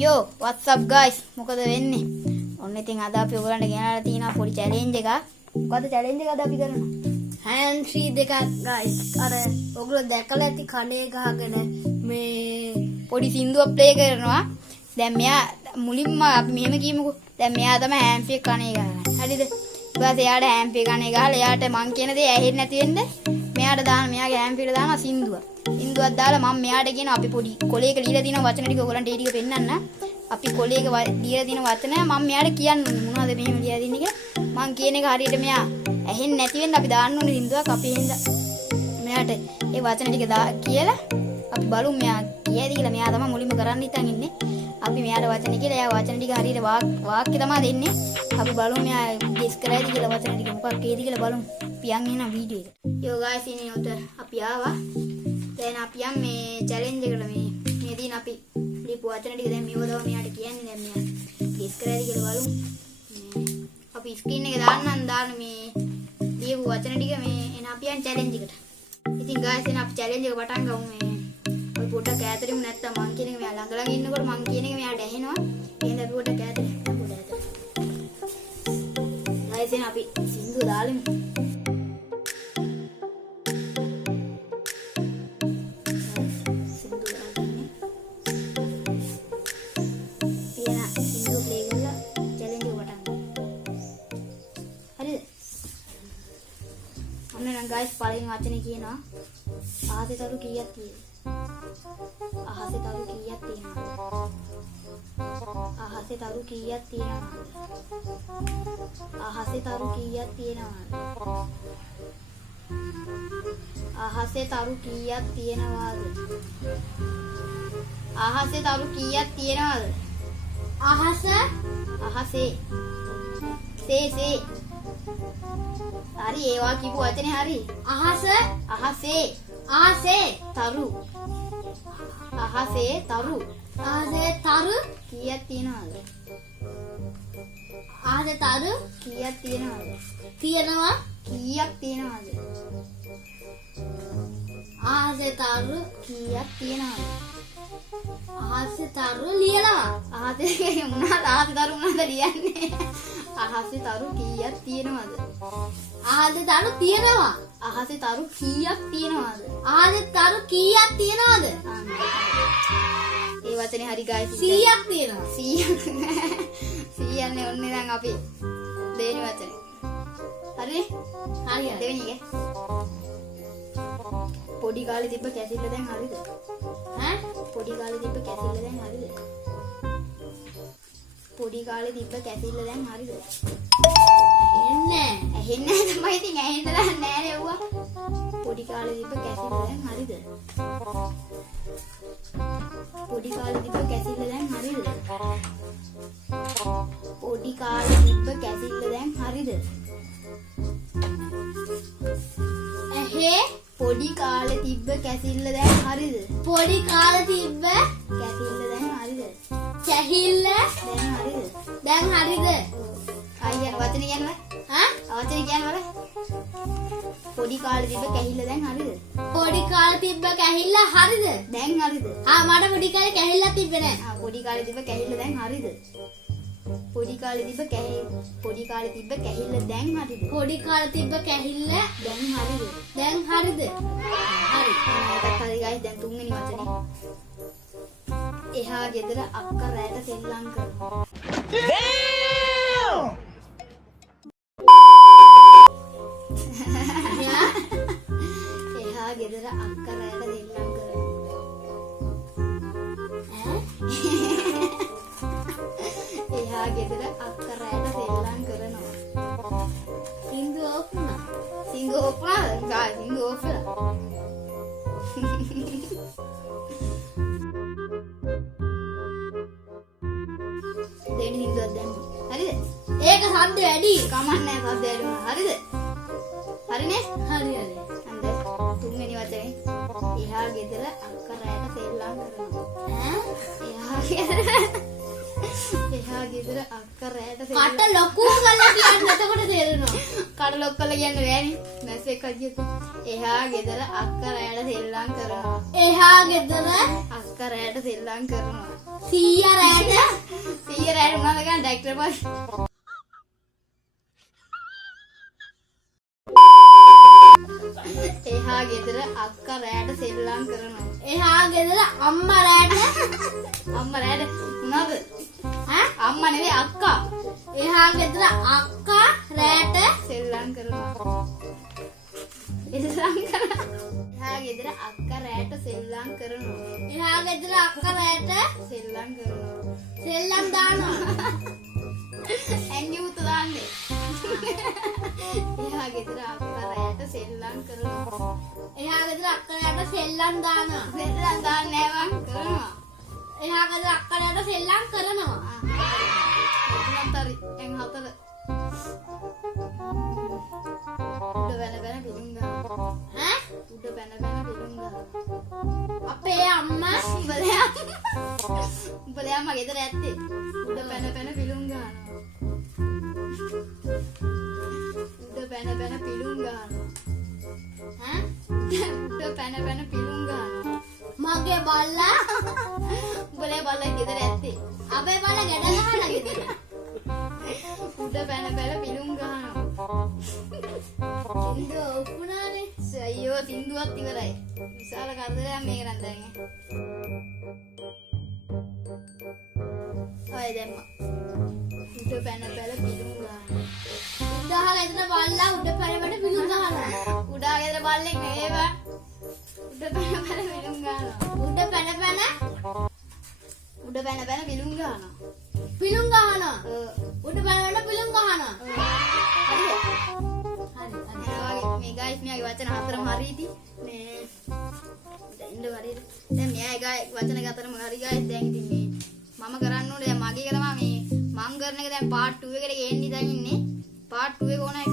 Yo, what's up guys? මොකද වෙන්නේ? ඔන්න ඉතින් අද අපි ඔයගලන්ට ගෙනලා තියෙනවා පොඩි challenge එකක්. මොකද challenge එක අද අපි කරනවා? hand free දෙකක් guys. අර ඔයගොල්ලෝ දැකලා ඇති කඩේ ගහගෙන මේ පොඩි සින්දුවක් play කරනවා. දැන් මෙයා මුලින්ම අපි මෙහෙම කියමුකෝ. දැන් මෙයා තමයි hand free කණේ ගහන්නේ. හරිද? ඊපස්සේ එයාට hand free කණේ ගහලා එයාට මං කියන දේ ඇහෙන්නේ නැති වෙන්න මෙයාට දාන මෙයාගේ hand free දානවා සින්දුවක්. සින්දුවක් දාලා මම මෙයාට කියන අපි පොඩි කොලයක ලියලා තියෙන වචන ටික ඔයගලන්ට ඒ ටික පෙන්නන්න. අපි කොලයක ලියලා තියෙන වචන මම මෙයාට කියන්න ඕනේ මොනවද මෙහෙම ලියලා තින්නේ කියලා. මං කියන එක හරියට මෙයා ඇහෙන්නේ නැති වෙන්න අපි දාන්න ඕනේ සින්දුවක්. අපි එහෙනම් මෙයාට ඒ වචන ටික කියලා අපි බලමු මෙයා කියයිද කියලා. මෙයා තමයි මුලින්ම කරන්න හිතන් ඉන්නේ. අපි මෙයාට වචන කියලා එයා වචන ටික හරියට වාක්‍ය තමයි දෙන්නේ. අපි බලමු මෙයා ගෙස් කරයිද කියලා වචන ටික මොකක් ඒද කියලා බලමු. පියන් එන වීඩියෝ එක. යෝ ගායිස් ඉන්නේ උත අපි ආවා. දැන් අපි යම් මේ challenge එකට මේ දින අපි ලිපු වචන ටික දැන් මේව තමයි මෙයාට කියන්නේ. දැන් මෙයා ගෙස් කරයිද කියලා බලමු. අපි ස්ක්‍රීන් එකේ දාන්න මේ ලියපු වචන ටික මේ එන අපි යන් challenge එකට. ඉතින් ගායිස් එන අපි challenge එක පටන් ගමු මේ. ඔය පොඩක් ඈතරින් නැත්තම් මං කියන එක මෙයා ළඟ ළඟ ඉන්නකොට මං කියන එක මෙයාට ඇහෙනවා. එහෙනම් අපි පොඩක් ඈතරින් පොඩ ඈතරින්. ගායිස් එන අපි සින්දුව දාලමු. guys paling wacane කියනවා අහසේ තරු කීයක් තියෙනවද අහසේ තරු කීයක් තියෙනවද අහසේ තරු කීයක් තියෙනවද අහසේ තරු කීයක් තියෙනවද අහසේ තරු කීයක් තියෙනවද අහසේ තරු කීයක් තියෙනවද අහසේ සේ හරි ඒවා කියපු වචනේ හරි අහසේ තරු කීයක් තියෙනවද අහසේ තරු කීයක් තියෙනවද තියෙනවා කීයක් තියෙනවද අහසේ තරු කීයක් තියෙනවද අහසේ තරු ලියනවා අහසේ මොනවද අහසේ තරු මොනවද ලියන්නේ අහසේ තරු කීයක් තියෙනවද අහසේ තරු තියෙනවා අහසේ තරු කීයක් තියෙනවද අහසේ තරු කීයක් තියෙනවද ඒ වචනේ හරි guys 100ක් තියෙනවා 100 නේ ඔන්නේ දැන් අපි දෙවෙනි වචනේ හරි දෙවෙනි එක පොඩි කාලේ තිබ්බ කැසිල්ල දැන් හරිද පොඩි කාලේ තිබ්බ කැසිල්ල දැන් හරිද පොඩි කාලේ තිබ්බ කැසිල්ල දැන් හරිද ඇහෙන්නේ තමයි ඉතින් ඇහෙන්න දන්නේ නැහැ නේ ඌවා පොඩි කාලේ තිබ්බ කැසිල්ල දැන් හරිද පොඩි කාලේ තිබ්බ කැසිල්ල දැන් හරිද පොඩි කාලේ තිබ්බ කැසිල්ල දැන් හරිද පොඩි කාලේ තිබ්බ කැසිල්ල දැන් හරිද පොඩි කාලේ තිබ්බ කැසිල්ල දැන් හරිද කැහිල්ල දැන් හරිද දැන් හරිද වචන කියන්න වචන කියන්න පොඩි කාලේ තිබ්බ කැහිල්ල දැන් හරිද පොඩි කාලේ තිබ්බ කැහිල්ල හරිද දැන් හරිද මට පොඩි කාලේ කැහිල්ලක් තිබ්බේ නෑ පොඩි කාලේ තිබ්බ කැහිල්ල දැන් හරිද පොඩි කාලේ තිබ්බ කැහිල්ල දැන් හරිද පොඩි කාලේ තිබ්බ කැහිල්ල දැන් හරිද හරි ඒකත් හරි guys දැන් තුන්වෙනි වචනේ එහා ගෙදර අක්කා රැට සෙල්ලම් කරනවා එහා ගෙදර අක්කා රැට සෙල්ලම් කරනවා එහා ගෙදර අක්කා රැට සෙල්ලම් කරනවා සින්දු ඕපුණා සින්දු ඕපුණා දෙවෙනි සින්දුවක් දැන් හරිද ඒක සද්ද වැඩි කමන්නේ සද්ද වැඩි වුණා හරිද හරිනේ හරි අන්න තුන්වෙනි වචනේ එහා ගෙදර අක්කා රැට සෙල්ලම් කරනවා එහා ගෙදර අක්කා රැට සෙල්ලම් කට ලොකු කරලා කියන්න එතකොට තේරෙනවා කට ලොක් කරලා කියන්න බෑනේ මැසේජ් එකක් ගියොත් එහා ගෙදර අක්කා රැට සෙල්ලම් කරනවා එහා ගෙදර අක්කා රැට සෙල්ලම් කරනවා සීයා රැට ට්‍රැක්ටර් පාස්. එහා ගෙදර අක්කා රැට සෙල්ලම් කරනවා. එහා ගෙදර අම්මා රැට අම්මා රැට මොනවද? අම්මා නෙවෙයි අක්කා. එහා ගෙදර අක්කා රැට සෙල්ලම් කරනවා. එහා ගෙදර අක්කා රැට සෙල්ලම් කරනවා. එහා ගෙදර අක්කා රැට සෙල්ලම් කරනවා. සෙල්ලම් දානවා. ඇඟි උතු දාන්නේ. එහා ගෙදර අක්කා රැට සෙල්ලම් කරනවා. එහා ගෙදර අක්කා රැට සෙල්ලම් දානවා. සෙල්ලම් දාන්නේ නැහැ මං කරනවා. එහා ගෙදර අක්කා රැට සෙල්ලම් කරනවා. හතරි එන් හතර. උඩ වෙන වෙන පිළුම් ගන්නවා. උඩ වෙන වෙන පිළුම් ගන්නවා. අපේ අම්මා උඹලේ අම්මා ගෙදර ඇත්තේ. උඩ වෙන වෙන පිළුම් ගන්නවා. උඩ වෙන වෙන පිළුම් ගන්නවා. උඩ වෙන වෙන පිළුම් ගන්නවා. මගේ බල්ලා උඹලේ බල්ලා ගෙදර ඇත්තේ. අපේ බල්ලා ගැඩ ගහලා ගෙදර. උඩ වෙන වෙන පිළුම් ගන්නවා. ඉන්දෝ උපුණානේ. අයියෝ සින්දුවත් ඉවරයි. විශාල කරදරයක් මේක නම් දැන්. ඔය දැම්මා. උඩ පැන පැල පිළුම් ගන්නවා. උඩහා ගෙදර බල්ලා උඩ පැනවට පිළුම් ගහනවා. උඩා ගෙදර බල්ලෙක් නෙවෙයි බං. උඩ පැන පැන පිළුම් ගන්නවා. උඩ පැන පැන උඩ පැන පැන පිළුම් ගන්නවා. පිළුම් ගහනවා. ඔව්. උඩ පැනවට පිළුම් ගහනවා. හරිද? හරි. මේ ගයිස් මෙයාගේ වචන හතරම හරියටි. මේ ඉන්න හරියද? දැන් මෙයාගේ වචන හතරම හරි ගයිස්. දැන් ඉතින් මේ මම කරන්න ඕනේ දැන් මගේ එක තමයි මේ මං කරන එක දැන් පාර්ට් 2 එකට ගේන්න ඉතින් ඉන්නේ. පාර්ට් 2 එක ඕන එක